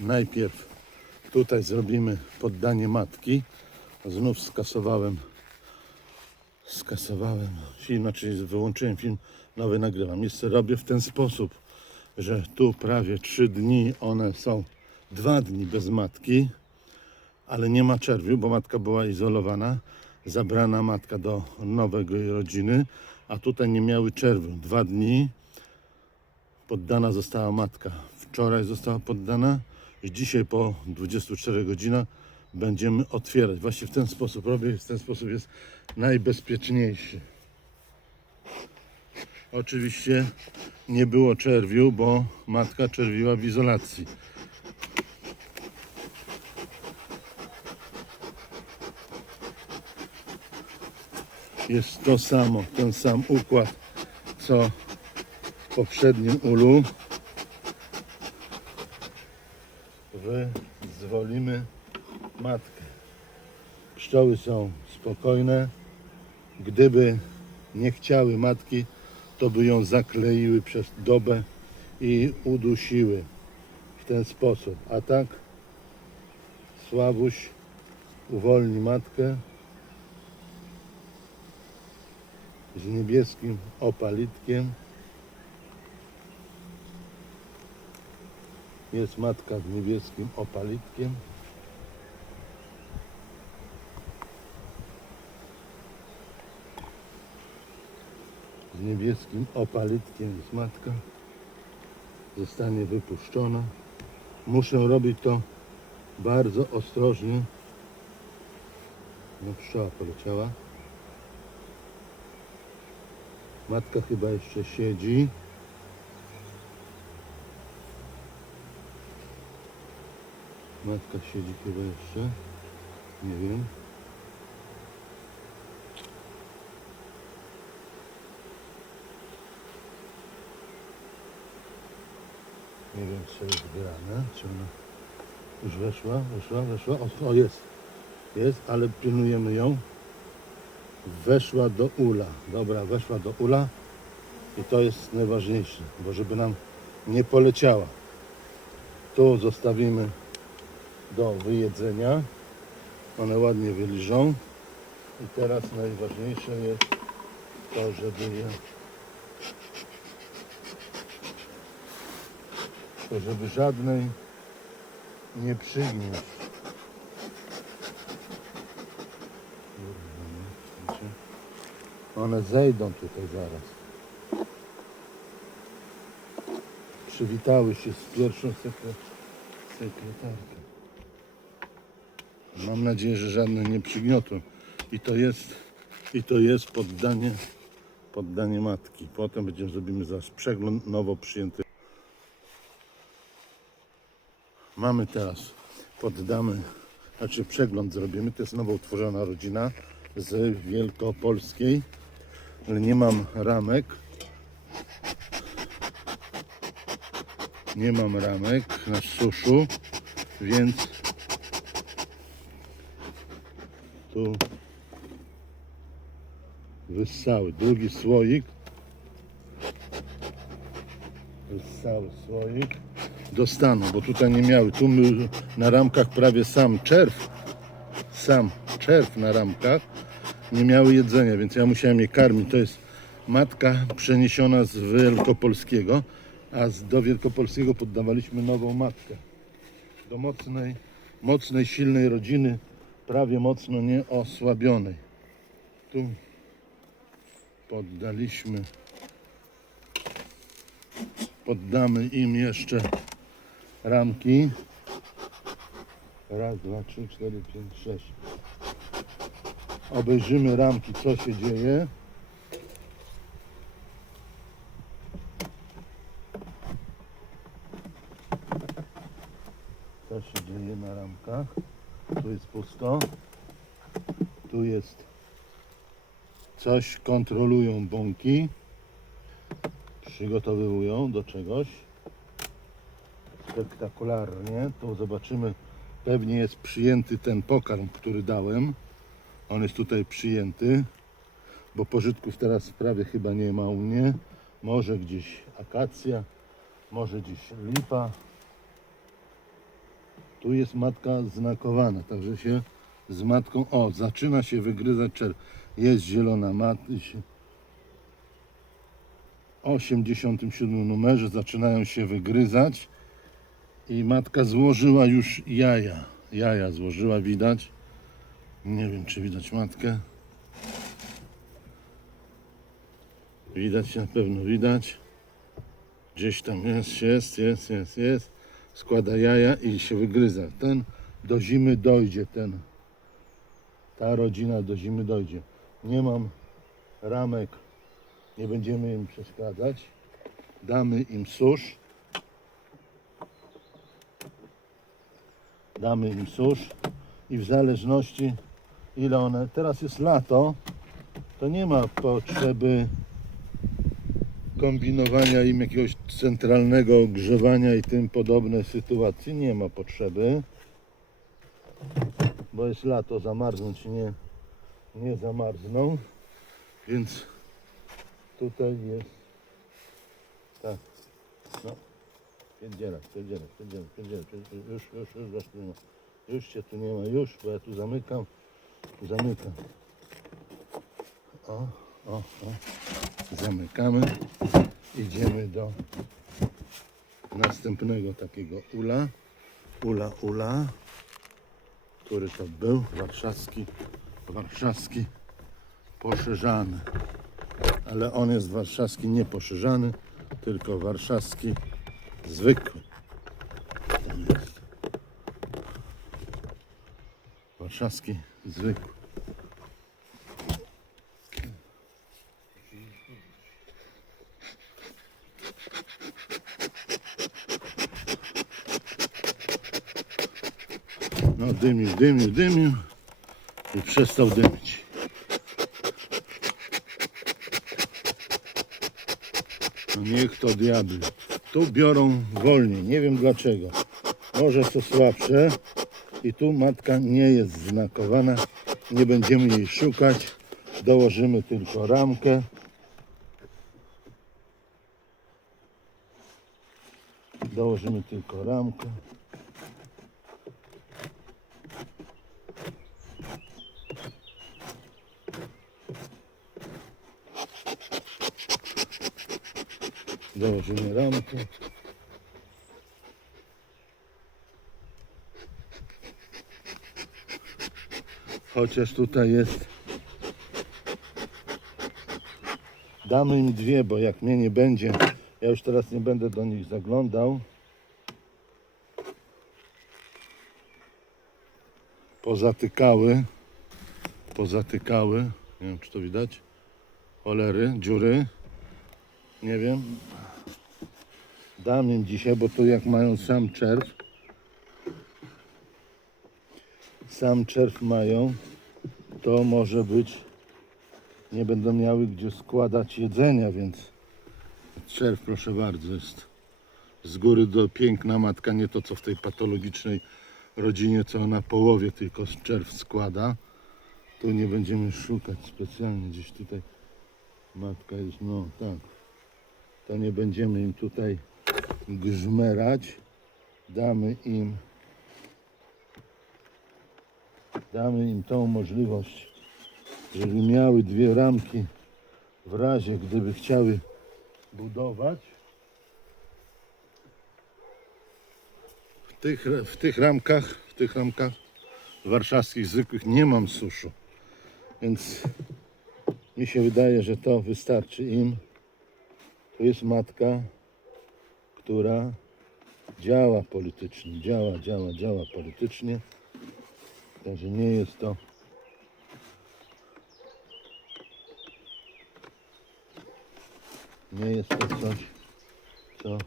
Najpierw tutaj zrobimy poddanie matki. Znów skasowałem skasowałem film, znaczy wyłączyłem film, nowy nagrywam. Jeszcze robię w ten sposób, że tu prawie 3 dni one są, dwa dni bez matki, ale nie ma czerwiu, bo matka była izolowana, zabrana matka do nowego rodziny, a tutaj nie miały czerwiu. Dwa dni poddana została matka. Wczoraj została poddana dzisiaj po 24 godzinach będziemy otwierać. Właśnie w ten sposób robię, w ten sposób jest najbezpieczniejszy. Oczywiście nie było czerwiu, bo matka czerwiła w izolacji. Jest to samo, ten sam układ, co w poprzednim ulu. Wyzwolimy matkę. Pszczoły są spokojne. Gdyby nie chciały matki, to by ją zakleiły przez dobę i udusiły w ten sposób. A tak Sławuś uwolni matkę z niebieskim opalitkiem. Jest matka z niebieskim opalitkiem. Z niebieskim opalitkiem jest matka. Zostanie wypuszczona. Muszę robić to bardzo ostrożnie. No pszczoła poleciała. Matka chyba jeszcze siedzi. Matka siedzi chyba jeszcze. Nie wiem. Nie wiem co jest grane. Czy ona już weszła, weszła, weszła. O, o jest. Jest, ale pilnujemy ją. Weszła do ula. Dobra, weszła do ula. I to jest najważniejsze, bo żeby nam nie poleciała. Tu zostawimy do wyjedzenia. One ładnie wyliżą. I teraz najważniejsze jest to, żeby je to żeby żadnej nie? Wiecie? One zejdą tutaj zaraz. Przywitały się z pierwszą sekre... sekretarką. Mam nadzieję, że żadne nie przygniotą. I to jest, i to jest poddanie, poddanie matki. Potem będziemy zrobimy zaraz przegląd nowo przyjęty. Mamy teraz, poddamy, znaczy przegląd zrobimy. To jest nowo utworzona rodzina z Wielkopolskiej. Ale nie mam ramek. Nie mam ramek na suszu, więc tu wyssały. Drugi słoik. Wyssały słoik. Dostaną, bo tutaj nie miały. Tu na ramkach prawie sam czerw. Sam czerw na ramkach. Nie miały jedzenia, więc ja musiałem je karmić. To jest matka przeniesiona z Wielkopolskiego, a do Wielkopolskiego poddawaliśmy nową matkę. Do mocnej, mocnej, silnej rodziny, prawie mocno nieosłabionej. Tu poddaliśmy, poddamy im jeszcze ramki. Raz, dwa, trzy, cztery, pięć, sześć. Obejrzymy ramki, co się dzieje. Co się dzieje na ramkach? Tu jest pusto. Tu jest coś, kontrolują bąki. Przygotowują do czegoś. Spektakularnie. Tu zobaczymy. Pewnie jest przyjęty ten pokarm, który dałem. On jest tutaj przyjęty, bo pożytków teraz prawie chyba nie ma u mnie. Może gdzieś akacja, może gdzieś lipa. Tu jest matka znakowana, także się z matką, o, zaczyna się wygryzać czerw. Jest zielona matka. 87 numerze zaczynają się wygryzać i matka złożyła już jaja. Jaja złożyła, widać. Nie wiem, czy widać matkę. Widać, na pewno widać. Gdzieś tam jest, jest, jest, jest, jest. Składa jaja i się wygryza. Ten do zimy dojdzie, ten. Ta rodzina do zimy dojdzie. Nie mam ramek, nie będziemy im przeszkadzać. Damy im susz. Damy im susz i w zależności ile one, teraz jest lato, to nie ma potrzeby kombinowania im jakiegoś centralnego ogrzewania i tym podobne sytuacje. Nie ma potrzeby, bo jest lato, zamarznąć nie, nie zamarzną, więc tutaj jest tak, no, pierdzielać, pierdzielać. już, już, już, was tu nie ma. już cię tu nie ma, już, bo ja tu zamykam, zamykam. O, o, o, zamykamy, idziemy do następnego takiego ula, ula, ula, który to był, warszawski, warszawski. Poszerzany, ale on jest warszawski nieposzerzany, tylko warszawski zwykły. Warszawski zwykły. Dymił, dymił, dymił i przestał dymić. No niech to diabły. Tu biorą wolniej, nie wiem dlaczego. Może są słabsze i tu matka nie jest znakowana. Nie będziemy jej szukać. Dołożymy tylko ramkę. Dołożymy tylko ramkę. Dołożymy ramkę. Chociaż tutaj jest. Damy im dwie, bo jak mnie nie będzie, ja już teraz nie będę do nich zaglądał. Pozatykały. Pozatykały. Nie wiem, czy to widać. Cholery, dziury. Nie wiem. Dam im dzisiaj, bo to jak mają sam czerw. Sam czerw mają, to może być. Nie będą miały gdzie składać jedzenia, więc czerw, proszę bardzo, jest z góry do piękna matka, nie to co w tej patologicznej rodzinie, co na połowie tylko z czerw składa. Tu nie będziemy szukać specjalnie, gdzieś tutaj matka jest, no tak to nie będziemy im tutaj grzmerać. Damy im damy im tą możliwość, żeby miały dwie ramki w razie gdyby chciały budować. W tych, w tych ramkach, w tych ramkach warszawskich zwykłych nie mam suszu. Więc mi się wydaje, że to wystarczy im. To jest matka, która działa politycznie, działa, działa, działa politycznie. Także nie jest to nie jest to coś, co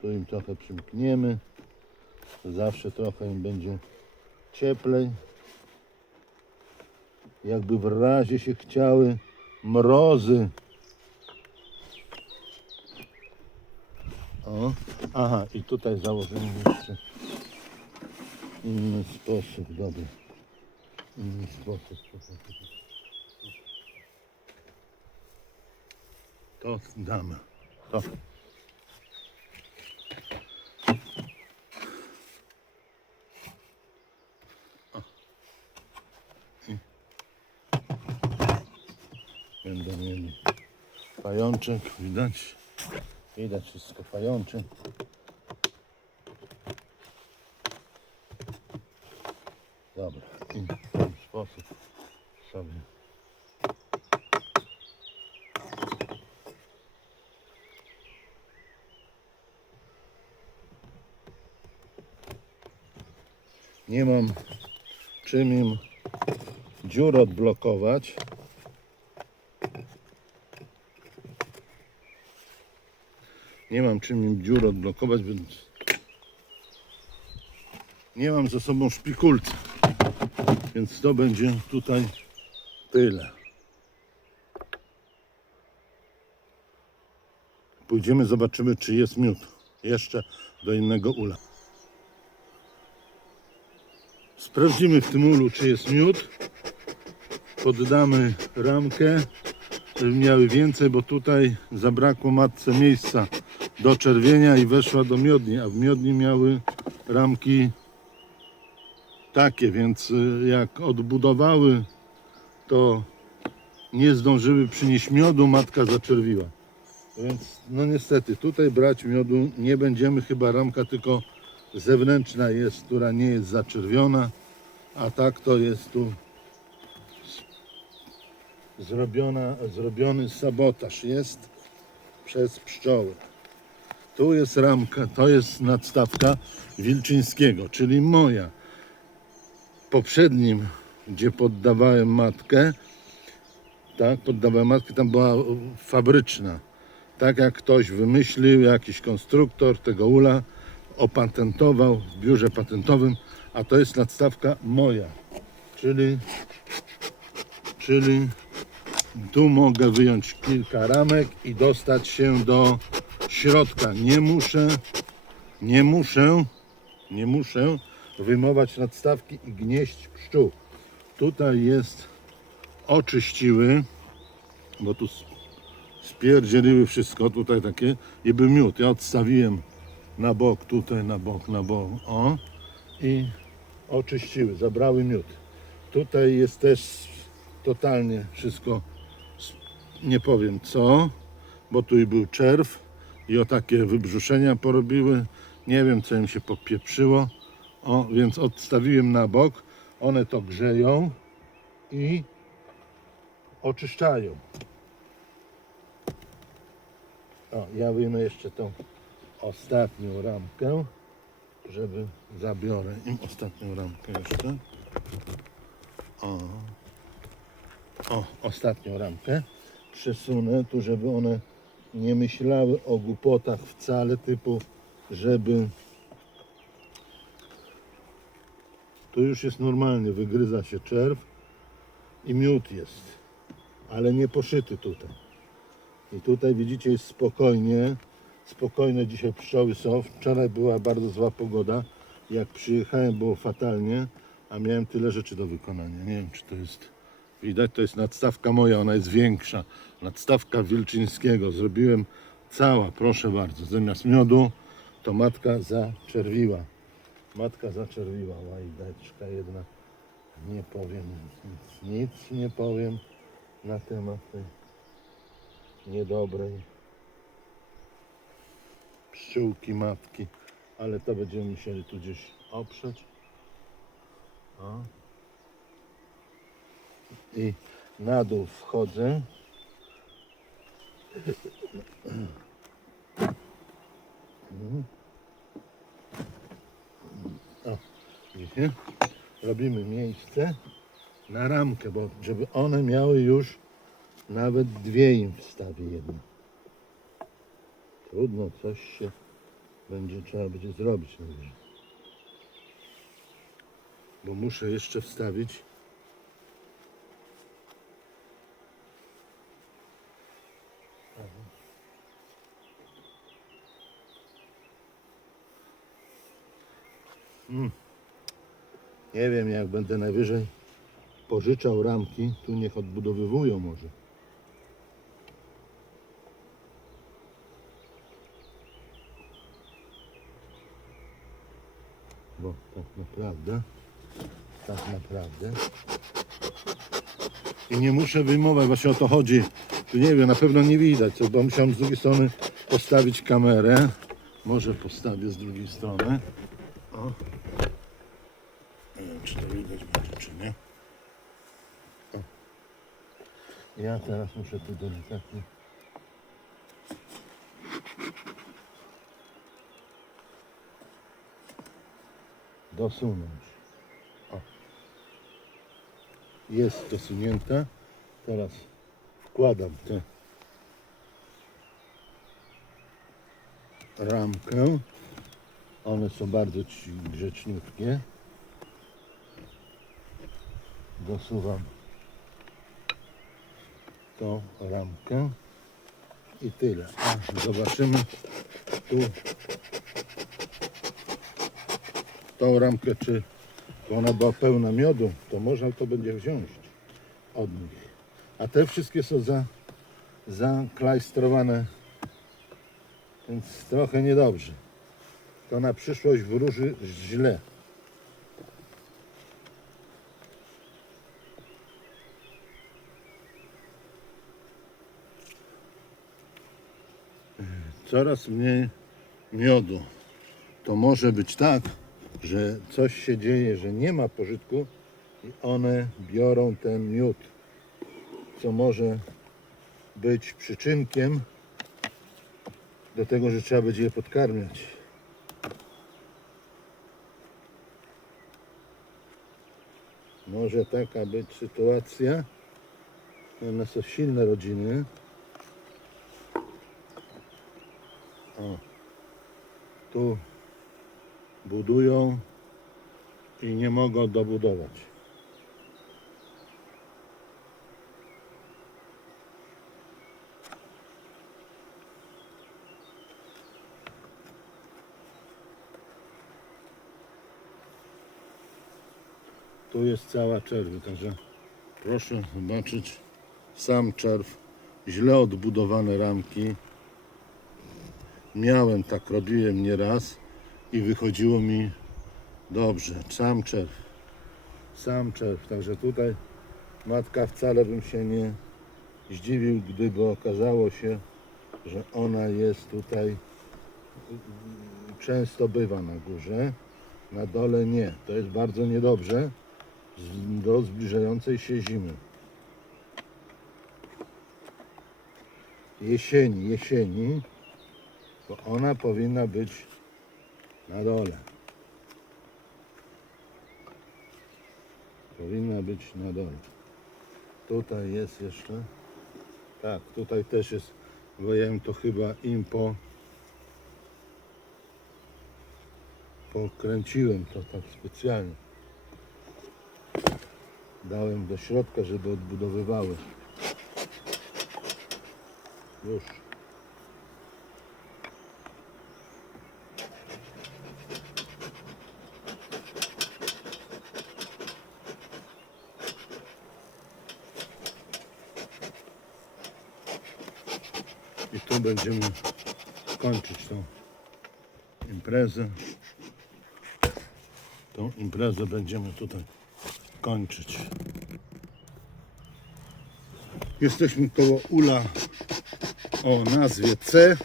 tu im trochę przymkniemy. Zawsze trochę im będzie cieplej. Jakby w razie się chciały mrozy. O, aha, i tutaj założymy jeszcze inny sposób, dobra. Inny sposób. To damy. To. Będą mieli pajączek, widać widać wszystko, pajączek. Dobra, w ten sposób sobie nie mam czym im dziur odblokować. Nie mam czym im dziur odblokować, więc nie mam ze sobą szpikulca. Więc to będzie tutaj tyle. Pójdziemy, zobaczymy, czy jest miód. Jeszcze do innego ula. Sprawdzimy w tym ulu, czy jest miód. Poddamy ramkę, miały więcej, bo tutaj zabrakło matce miejsca do czerwienia i weszła do miodni, a w miodni miały ramki takie, więc y, jak odbudowały, to nie zdążyły przynieść miodu, matka zaczerwiła. Więc no niestety, tutaj brać miodu nie będziemy, chyba ramka tylko zewnętrzna jest, która nie jest zaczerwiona, a tak to jest tu zrobiona, zrobiony sabotaż jest przez pszczoły. Tu jest ramka, to jest nadstawka Wilczyńskiego, czyli moja. Poprzednim, gdzie poddawałem matkę, tak, poddawałem matkę, tam była fabryczna. Tak jak ktoś wymyślił, jakiś konstruktor tego ula, opatentował w biurze patentowym, a to jest nadstawka moja. Czyli, czyli tu mogę wyjąć kilka ramek i dostać się do środka. Nie muszę, nie muszę, nie muszę wyjmować nadstawki i gnieść pszczół. Tutaj jest oczyściły, bo tu spierdzieliły wszystko, tutaj takie i był miód. Ja odstawiłem na bok, tutaj na bok, na bok, o i oczyściły, zabrały miód. Tutaj jest też totalnie wszystko, nie powiem co, bo tu i był czerw i o takie wybrzuszenia porobiły. Nie wiem, co im się popieprzyło. O, więc odstawiłem na bok. One to grzeją i oczyszczają. O, ja wyjmę jeszcze tą ostatnią ramkę, żeby zabiorę im ostatnią ramkę jeszcze. O, o ostatnią ramkę przesunę tu, żeby one nie myślały o głupotach wcale typu, żeby tu już jest normalnie, wygryza się czerw i miód jest, ale nie poszyty tutaj. I tutaj widzicie jest spokojnie, spokojne dzisiaj pszczoły są. Wczoraj była bardzo zła pogoda. Jak przyjechałem było fatalnie, a miałem tyle rzeczy do wykonania. Nie wiem czy to jest widać, to jest nadstawka moja, ona jest większa. Nadstawka Wilczyńskiego. Zrobiłem cała, proszę bardzo. Zamiast miodu to matka zaczerwiła. Matka zaczerwiła, łajdeczka jedna. Nie powiem nic, nic nie powiem na temat tej niedobrej pszczółki matki, ale to będziemy musieli tu gdzieś oprzeć. O. I na dół wchodzę. O, widzicie? Robimy miejsce na ramkę, bo żeby one miały już nawet dwie im wstawię jedno. Trudno, coś się będzie trzeba będzie zrobić. Bo muszę jeszcze wstawić Mm. Nie wiem, jak będę najwyżej pożyczał ramki, tu niech odbudowywują może. Bo tak naprawdę, tak naprawdę i nie muszę wyjmować, właśnie o to chodzi. Tu nie wiem, na pewno nie widać, bo musiałem z drugiej strony postawić kamerę. Może postawię z drugiej strony. O. Nie wiem, czy to widać będzie, czy nie. O. Ja teraz muszę tu delikatnie dosunąć. O. Jest dosunięte. Teraz wkładam tę ramkę. One są bardzo grzeczniutkie. Dosuwam tą ramkę i tyle. A zobaczymy tu tą ramkę, czy ona była pełna miodu, to można to będzie wziąć od nich. A te wszystkie są za, zaklajstrowane, więc trochę niedobrze. To na przyszłość wróży źle. Coraz mniej miodu. To może być tak, że coś się dzieje, że nie ma pożytku i one biorą ten miód, co może być przyczynkiem do tego, że trzeba będzie je podkarmiać. Może taka być sytuacja. One są silne rodziny. O. Tu budują i nie mogą dobudować. Tu jest cała czerwy, także proszę zobaczyć sam czerw, źle odbudowane ramki. Miałem tak, robiłem nieraz i wychodziło mi dobrze. Sam czerw. Sam czerw. Także tutaj matka wcale bym się nie zdziwił, gdyby okazało się, że ona jest tutaj często bywa na górze, na dole nie. To jest bardzo niedobrze do zbliżającej się zimy. Jesieni, jesieni, bo ona powinna być na dole. Powinna być na dole. Tutaj jest jeszcze. Tak, tutaj też jest. Im to chyba im po. Pokręciłem to tak specjalnie. Dałem do środka, żeby odbudowywały. Już. I tu będziemy kończyć tą imprezę. Tą imprezę będziemy tutaj Jesteśmy koło ula o nazwie C.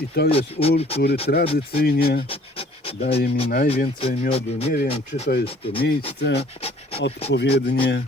I to jest ul, który tradycyjnie daje mi najwięcej miodu. Nie wiem, czy to jest to miejsce odpowiednie.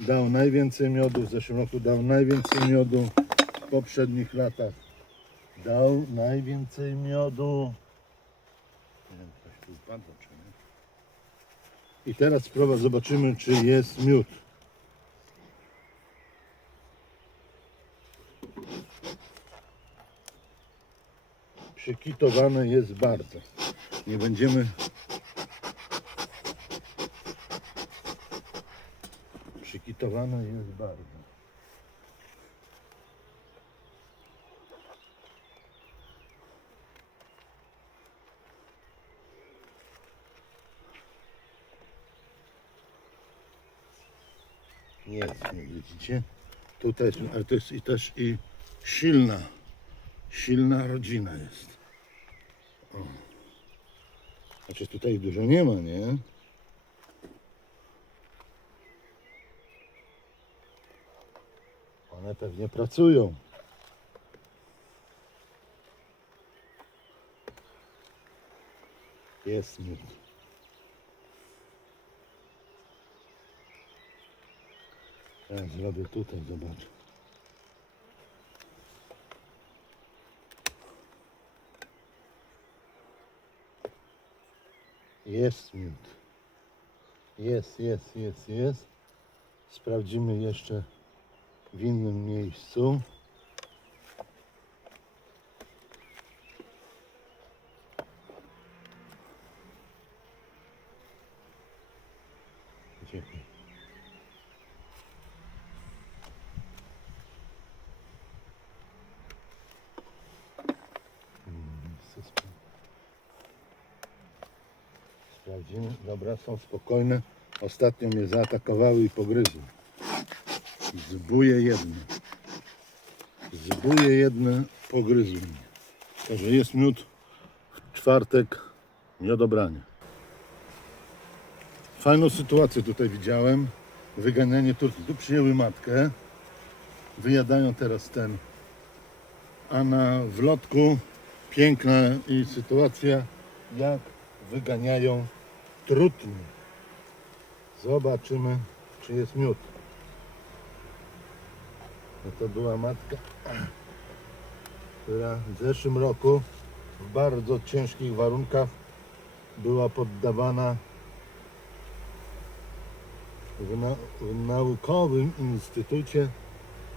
Dał najwięcej miodu, w zeszłym roku dał najwięcej miodu, w poprzednich latach dał najwięcej miodu. Nie wiem, coś tu upadło, czy? I teraz spróba, zobaczymy, czy jest miód. Przykitowane jest bardzo. Nie będziemy Przykitowane jest bardzo. Widzicie? Tutaj jest, ale to jest i też i silna, silna rodzina jest. O. Znaczy tutaj dużo nie ma, nie? One pewnie pracują. Jest miód. Ja zrobię tutaj, zobacz. Jest miód. Jest, jest, jest, jest. Sprawdzimy jeszcze w innym miejscu. Gdzie? Hmm, co spra- Sprawdzimy. Dobra, są spokojne. Ostatnio mnie zaatakowały i pogryzły. Zbuje jedno. Zbuje jedne, pogryzły mnie. Także jest miód w czwartek, miodobranie. Fajną sytuację tutaj widziałem. Wyganianie Turków. Tu przyjęły matkę. Wyjadają teraz ten. A na wlotku piękna i sytuacja, jak wyganiają trutnie. Zobaczymy, czy jest miód. No to była matka, która w zeszłym roku w bardzo ciężkich warunkach była poddawana w, na, w naukowym instytucie.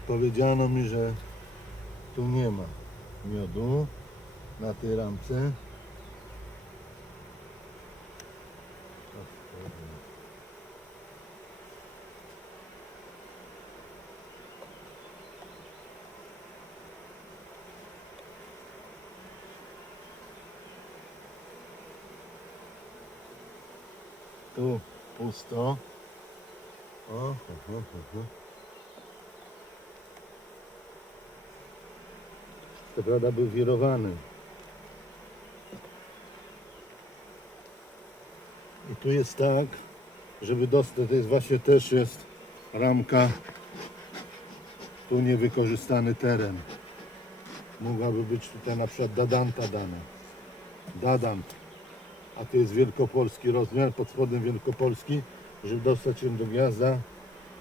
Powiedziano mi, że tu nie ma miodu na tej ramce. Tu pusto. O, ho, ho, ho, był wirowany. I tu jest tak, żeby dostać, to jest właśnie też jest ramka, tu niewykorzystany teren. Mogłaby być tutaj na przykład dadanta dana. Dadant a to jest wielkopolski rozmiar, pod spodem wielkopolski, żeby dostać się do gniazda,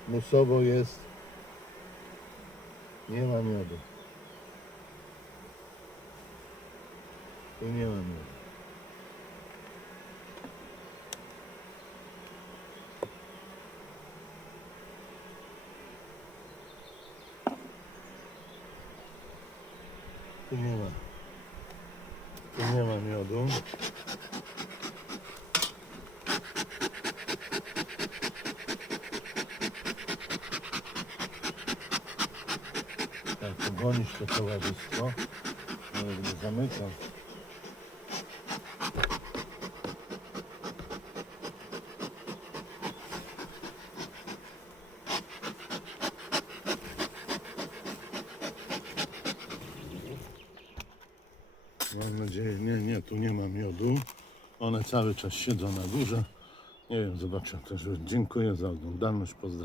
musowo jest, nie ma miodu. Tu nie ma miodu. Tu nie ma. Tu nie ma miodu. Pogonić to towarzystwo. Nawet nie zamykam. Mam nadzieję, nie, nie, tu nie ma miodu. One cały czas siedzą na górze. Nie wiem, zobaczę. Także dziękuję za oglądalność, pozdrawiam.